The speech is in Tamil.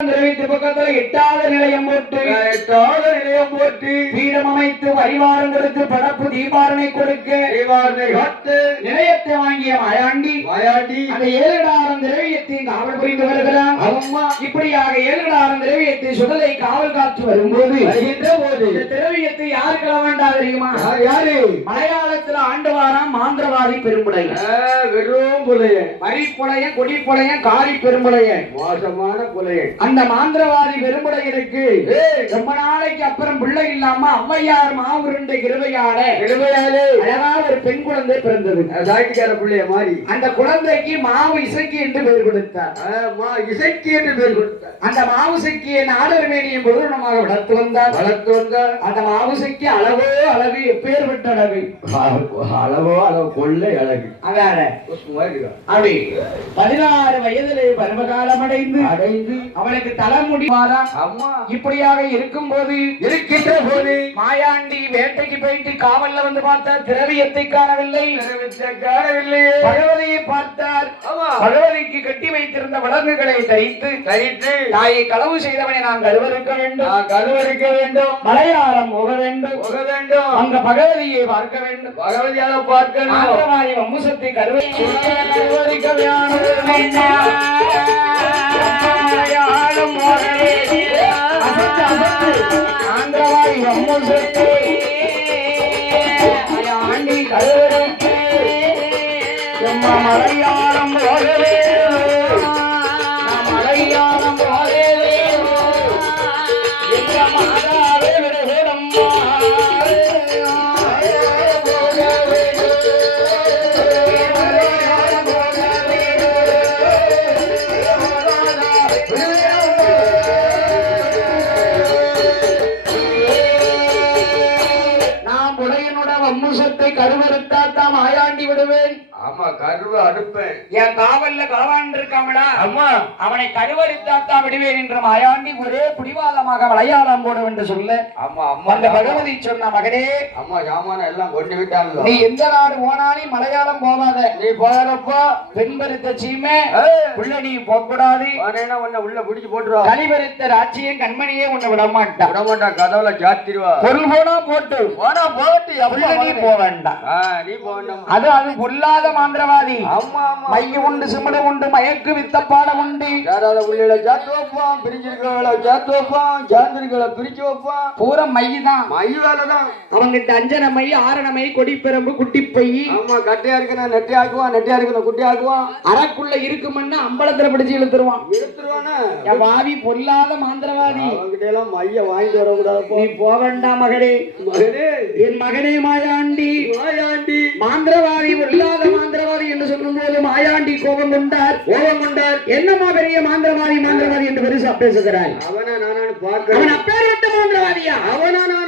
பக்கத்துல எட்டாவது நிலையம் போட்டு பீடம் அமைத்து பரிவாரம் கொடுத்து படப்பு தீபாரணை கொடுக்க நிலையத்தை வாங்கிய மாயாண்டி அந்த 7,000 திரவியத்தையும் காவல் புரிந்து வருகிறான். இப்படியாக 7,000 திரவியத்தை சுடலை காவல் காத்து வரும்போது இந்த திரவியத்தை யார் கிள வேண்டா தெரியுமா? யாரு மலையாளத்துல ஆண்டு வாராம் மாந்திரவாதி பெரும்புடையன், வரிப்புலையன், கொடிப்புலையன், காரி பெரும்புடையன், மோசமான புலையன். அந்த மாந்திரவாதி பெரும்புடையனுக்கு ரொம்ப நாளைக்கு அப்புறம் பிள்ளை இல்லாம ஔவையார் மாவுருண்டை கிருபையால அழகா ஒரு பெண் குழந்தை பிறந்தது. பிள்ளைய மாதிரி அந்த குழந்தைக்கு மாவு இசைக்கு என்று பெயர் கொடுத்தார். அந்த மாவு இசைக்கிய நாடர்மேனியும் பொருளமாக வளர்த்து வந்தார். அந்த மாவு இசைக்கு அளவோ அளவு எப்பேற்பட்ட அளவு, அளவோ அளவு கொள்ளை அழகு. அதான அப்படி 16 வயதிலே பருவகாலம் அடைந்து அவளுக்கு தலைமுடி வாரா. அம்மா இப்படியாக இருக்கும் போது இருக்கின்ற போது மாயாண்டி வேட்டைக்கு போயிட்டு காவல்ல வந்து பார்த்தார். திரவியத்தை காணவில்லை. பகவதியை பார்த்தார். பகவதிக்கு கட்டி வைத்திருந்த விலங்குகளை தரித்து தாயை களவு செய்தவனை நான் கருவறுக்க வேண்டும், மலையாளம் போக வேண்டும், அங்க பகவதியை பார்க்க வேண்டும், பகவதியால பார்க்கணும், ஆந்திரவாதி வம்சத்தை கருவறுக்க ஆந்திரவாதி வம்சத்தை ஆண்டி கருவறுக்க மலையாளம் போகவே, மலையாளம் போகவே எங்க மாதாவே விடவேடம்மா வம்சத்தை கருவறுத்தாத்தான் மாயாண்டி விடுவேன். ஆமா கருவ அடுப்பேன். என் காவல்ல களவான் இருக்காமடா, அம்மா அவனை கருவறுத்தாத்தான் விடுவேன் என்ற மாயாண்டி ஒரே பிடிவாதமாக மலையாளம் போடும் என்று சொல்ல. ஆமா அம்மா அந்த பகவதி சொன்ன மகனே, அம்மா ஜாமான எல்லாம் கொண்டு விட்டாங்க, நீ எந்த நாடு போனாலும் மலையாளம் போகாத, நீ போகாதப்பா பெண்பருத்த சீமை உள்ள நீ போகக்கூடாது, உன்னை உள்ள பிடிச்சு போட்டுருவா, கலிபருத்த ராட்சியம் கண்மணியே உன்னை விடமாட்டா கதவுல ஜாத்திருவா, பொருள் போனா போட்டு நீ போக வேண்டாம், நீ போக வேண்டாம். அது பொல்லாத மாந்திரவாதி. மைய உண்டு, சிமிட உண்டு, மயக்கு வித்த பாடம் உண்டு, உள்ளில ஜாத்து வைப்பான், பிரிஞ்சிருக்கிறவளை ஜாத்து வைப்பான், ஜாந்திரிகளை பிரிச்சு வைப்பான், பூரா மையதான், மைய வேலைதான். அவங்கிட்ட அஞ்சன மை, ஆரண மை, கொடிப்பெரம்பு, குட்டி பை, ஆமா கட்டையா இருக்கணும் நெட்டி ஆக்குவான், நெட்டியா இருக்கணும் குட்டி ஆக்குவான், அறக்குள்ள இருக்குமென்னு அம்பலத்துல பிடிச்சு இழுத்துருவான். வாவி பொல்லாத மாந்திரவாதி. அவங்கிட்ட எல்லாம் மைய வாங்கிட்டு வரக்கூடாது, நீ போக வேண்டாம் மகனே. என் மகனே மாயாண்டி, மாந்திரவாதி பொல்லாத மாந்திரவாதி என்று சொல்லும் போது மாயாண்டி கோபம் கொண்டார். என்னமா பெரிய மாந்திரவாதி என்று பெருசா பேசுகிறாய்? அவன் அப்பேற்பட்ட மாந்திரவாதியா? அவனா நான்